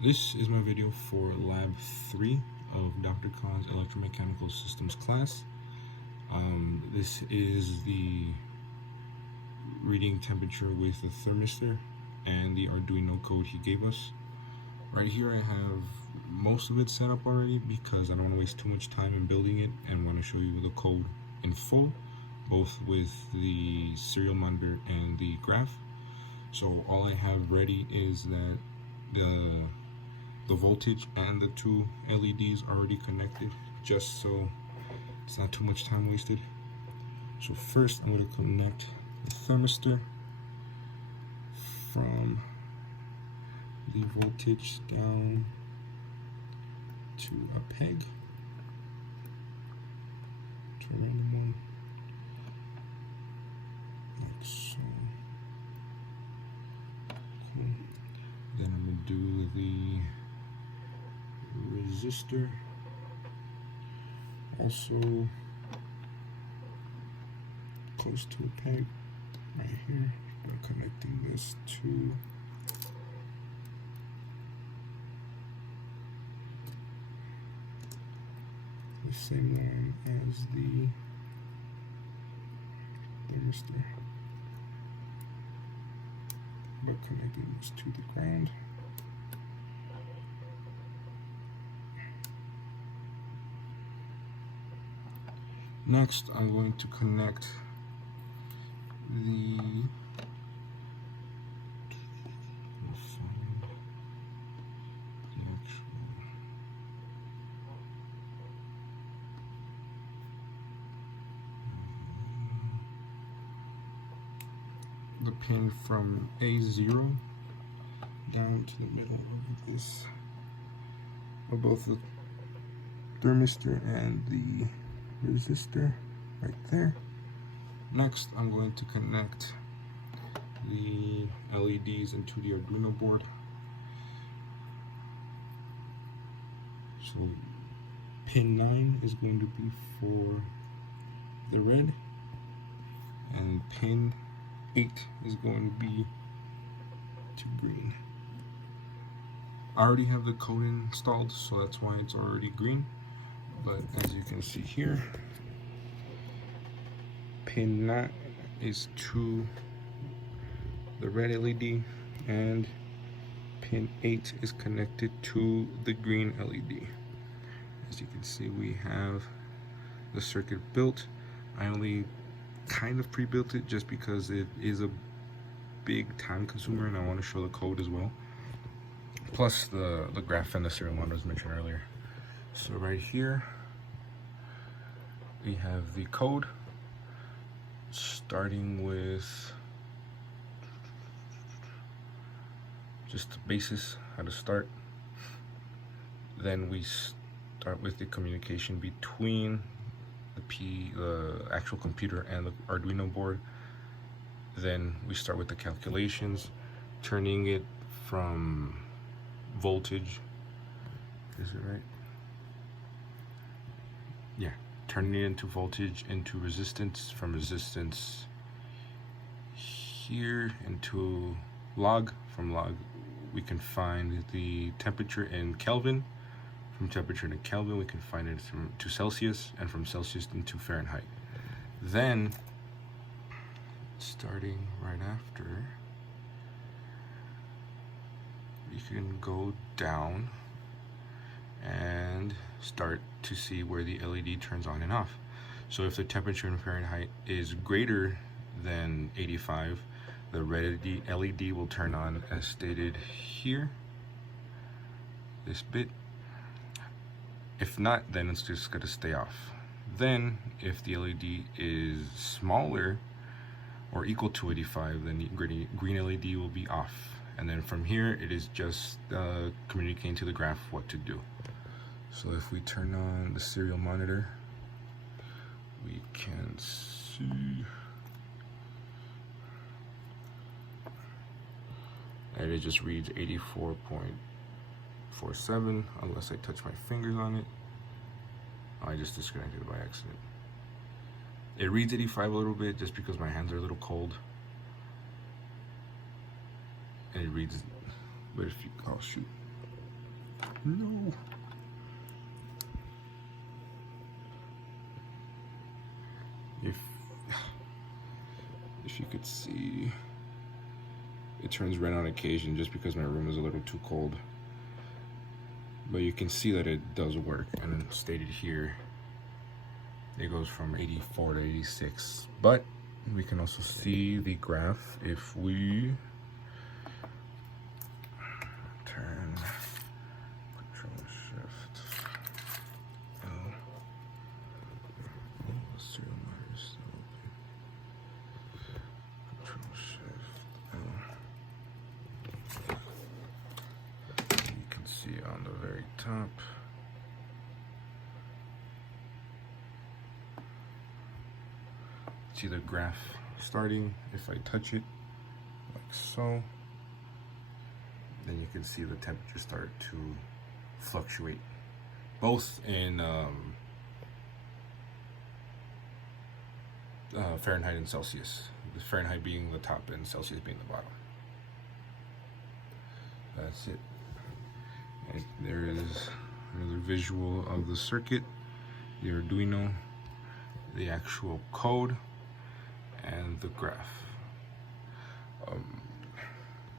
This is my video for Lab 3 of Dr. Khan's Electromechanical Systems class. This is the reading temperature with the thermistor and the Arduino code he gave us. Right here I have most of it set up already because I don't want to waste too much time in building it and want to show you the code in full, both with the serial monitor and the graph. So all I have ready is that the voltage and the two LEDs already connected, just so it's not too much time wasted. So first I'm going to connect the thermistor from the voltage down to a peg. Turn on one like so. Okay. Then I'm going to do the resistor, also close to a peg right here. I'm connecting this to the same one as the thermistor, but connecting this to the ground. Next, I'm going to connect the pin from A0 down to the middle of this, of both the thermistor and the resistor right there. Next, I'm going to connect the LEDs into the Arduino board. So pin 9 is going to be for the red, and pin 8 is going to be to green. I already have the code installed, so that's why it's already green. But as you can see here, pin 9 is to the red LED, and pin 8 is connected to the green LED. As you can see, we have the circuit built. I only kind of pre-built it just because it is a big time consumer and I want to show the code as well, plus the graph and the serial monitor as mentioned earlier. So right here we have the code, starting with just the basis, how to start. Then we start with the communication between the actual computer and the Arduino board. Then we start with the calculations, turning it from voltage, is it right? Yeah, turning it into voltage, into resistance, from resistance here into log. From log we can find the temperature in Kelvin. From temperature to Kelvin we can find it to Celsius, and from Celsius into Fahrenheit. Then starting right after, we can go down and start to see where the LED turns on and off. So if the temperature in Fahrenheit is greater than 85, the red LED will turn on as stated here, this bit. If not, then it's just going to stay off. Then if the LED is smaller or equal to 85, then the green LED will be off. And then from here, it is just communicating to the graph what to do. So if we turn on the serial monitor, we can see, and it just reads 84.47 unless I touch my fingers on it. I just disconnected it by accident. It reads 85 a little bit just because my hands are a little cold. And it reads, but if you, oh shoot. No. If you could see, it turns red on occasion just because my room is a little too cold. But you can see that it does work, and it's stated here it goes from 84 to 86. But we can also see the graph if we turn Control Shift L. Serial number is still open. Control Shift L. You can see on the very top. See the graph starting. If I touch it like so, then you can see the temperature start to fluctuate, both in Fahrenheit and Celsius. The Fahrenheit being the top and Celsius being the bottom. That's it. And there is another visual of the circuit, the Arduino, the actual code, and the graph.